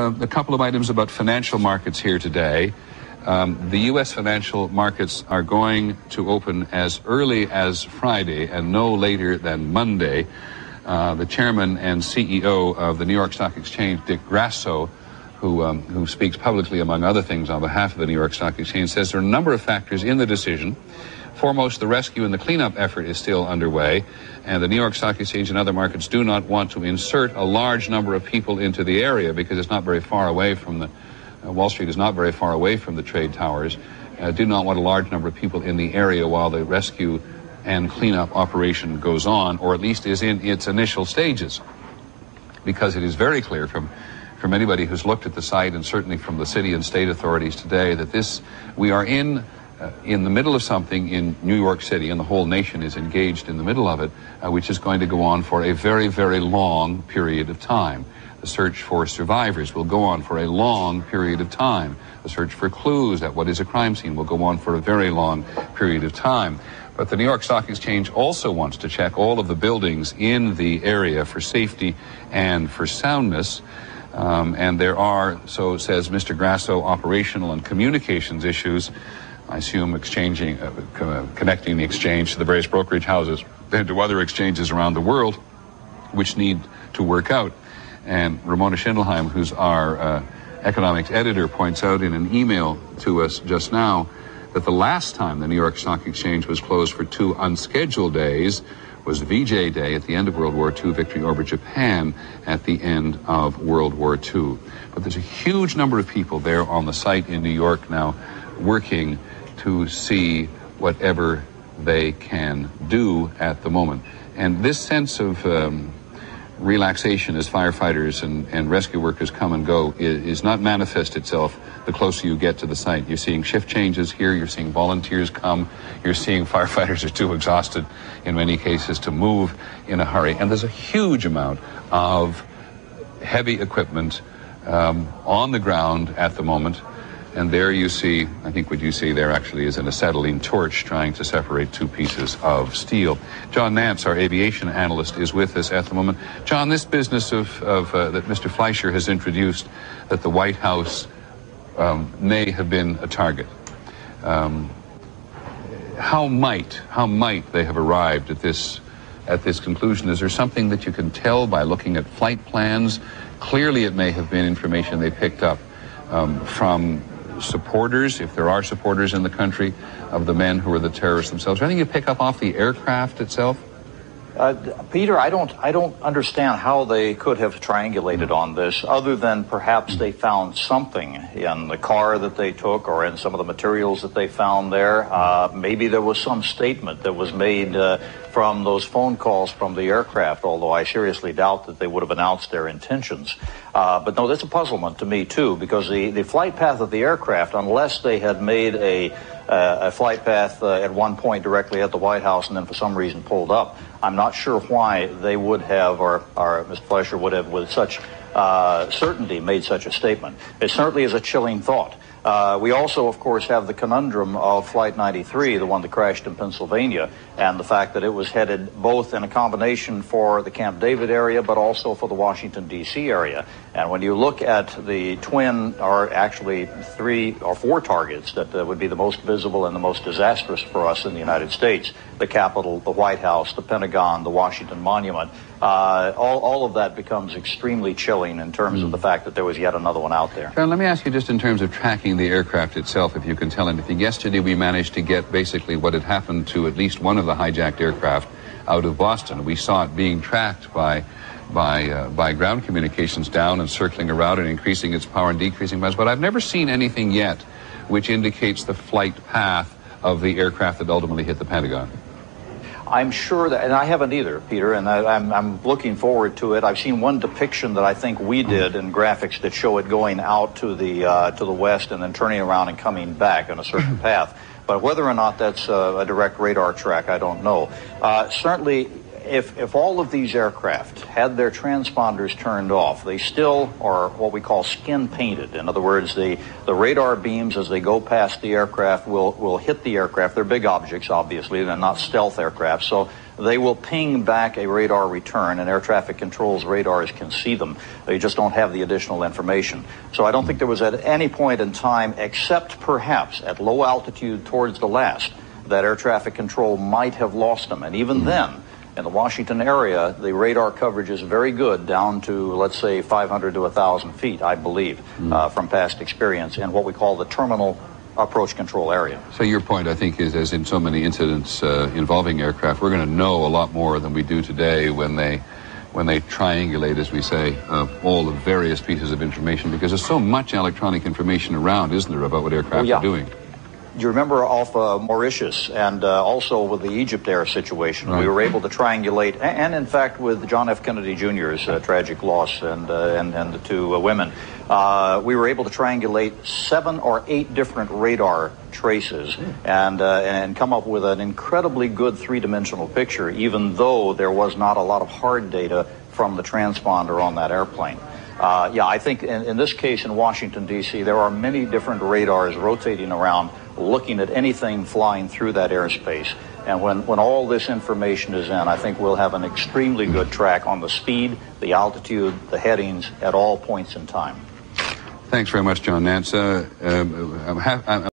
A couple of items about financial markets here today. The U.S. financial markets are going to open as early as Friday and no later than Monday. The chairman and CEO of the New York Stock Exchange, Dick Grasso, who speaks publicly, among other things, on behalf of the New York Stock Exchange, says there are a number of factors in the decision. Foremost, the rescue and the cleanup effort is still underway, and the New York Stock Exchange and other markets do not want to insert a large number of people into the area because it's not very far away from the Wall Street is not very far away from the trade towers. Do not want a large number of people in the area while the rescue and cleanup operation goes on, or at least is in its initial stages, because it is very clear from anybody who's looked at the site, and certainly from the city and state authorities today, that we are in the middle of something in New York City, and the whole nation is engaged in the middle of it, which is going to go on for a very, very long period of time. The search for survivors will go on for a long period of time. The search for clues at what is a crime scene will go on for a very long period of time. But the New York Stock Exchange also wants to check all of the buildings in the area for safety and for soundness. And there are, so says Mr. Grasso, operational and communications issues. I assume connecting the exchange to the various brokerage houses and to other exchanges around the world, which need to work out. And Ramona Schindelheim, who's our economics editor, points out in an email to us just now that the last time the New York Stock Exchange was closed for 2 unscheduled days was VJ Day at the end of World War II, victory over Japan at the end of World War II. But there's a huge number of people there on the site in New York now working to see whatever they can do at the moment. And this sense of relaxation as firefighters and rescue workers come and go is not manifest itself the closer you get to the site. You're seeing shift changes here, you're seeing volunteers come, you're seeing firefighters are too exhausted in many cases to move in a hurry. And there's a huge amount of heavy equipment on the ground at the moment. And there you see, I think what you see there actually is an acetylene torch trying to separate 2 pieces of steel. John Nance, our aviation analyst, is with us at the moment. John, this business of that Mr. Fleischer has introduced, that the White House may have been a target. How might they have arrived at this conclusion? Is there something that you can tell by looking at flight plans? Clearly it may have been information they picked up from supporters, if there are supporters in the country, of the men who are the terrorists themselves. Is there anything you pick up off the aircraft itself? Peter, I don't understand how they could have triangulated on this, other than perhaps they found something in the car that they took or in some of the materials that they found there. Maybe there was some statement that was made from those phone calls from the aircraft, although I seriously doubt that they would have announced their intentions. But no, that's a puzzlement to me, too, because the flight path of the aircraft, unless they had made a flight path at one point directly at the White House and then for some reason pulled up, I'm not sure why they would have, or Mr. Fleischer would have, with such certainty, made such a statement. It certainly is a chilling thought. We also, of course, have the conundrum of Flight 93, the one that crashed in Pennsylvania, and the fact that it was headed both in a combination for the Camp David area, but also for the Washington, D.C. area. And when you look at the twin, or actually 3 or 4 targets that would be the most visible and the most disastrous for us in the United States, the Capitol, the White House, the Pentagon, the Washington Monument, all of that becomes extremely chilling in terms of the fact that there was yet another one out there. John, let me ask you, just in terms of tracking the aircraft itself, if you can tell anything. Yesterday we managed to get basically what had happened to at least one of the hijacked aircraft out of Boston. We saw it being tracked by ground communications down and circling around and increasing its power and decreasing mass. But I've never seen anything yet which indicates the flight path of the aircraft that ultimately hit the Pentagon. I'm sure that, and I haven't either, Peter, and I'm looking forward to it. I've seen one depiction that I think we did in graphics that show it going out to the west and then turning around and coming back on a certain path. But whether or not that's a direct radar track, I don't know. Certainly, if all of these aircraft had their transponders turned off, they still are what we call skin painted. In other words, the radar beams as they go past the aircraft will hit the aircraft. They're big objects, obviously. They're not stealth aircraft. So they will ping back a radar return, and air traffic control's radars can see them. They just don't have the additional information. So I don't think there was at any point in time, except perhaps at low altitude towards the last, that air traffic control might have lost them. And even then, in the Washington area, the radar coverage is very good down to, let's say, 500 to 1,000 feet, I believe, from past experience in what we call the terminal approach control area. So your point, I think, is as in so many incidents involving aircraft, we're going to know a lot more than we do today when they triangulate, as we say, all the various pieces of information, because there's so much electronic information around, isn't there, about what aircraft are doing? You remember off Mauritius and also with the Egypt Air situation, we were able to triangulate, and in fact with John F. Kennedy Jr.'s tragic loss and the two women, we were able to triangulate 7 or 8 different radar traces and come up with an incredibly good three-dimensional picture, even though there was not a lot of hard data from the transponder on that airplane. Yeah, I think in this case in Washington, D.C., there are many different radars rotating around looking at anything flying through that airspace. And when all this information is in, I think we'll have an extremely good track on the speed, the altitude, the headings at all points in time. Thanks very much, John Nance.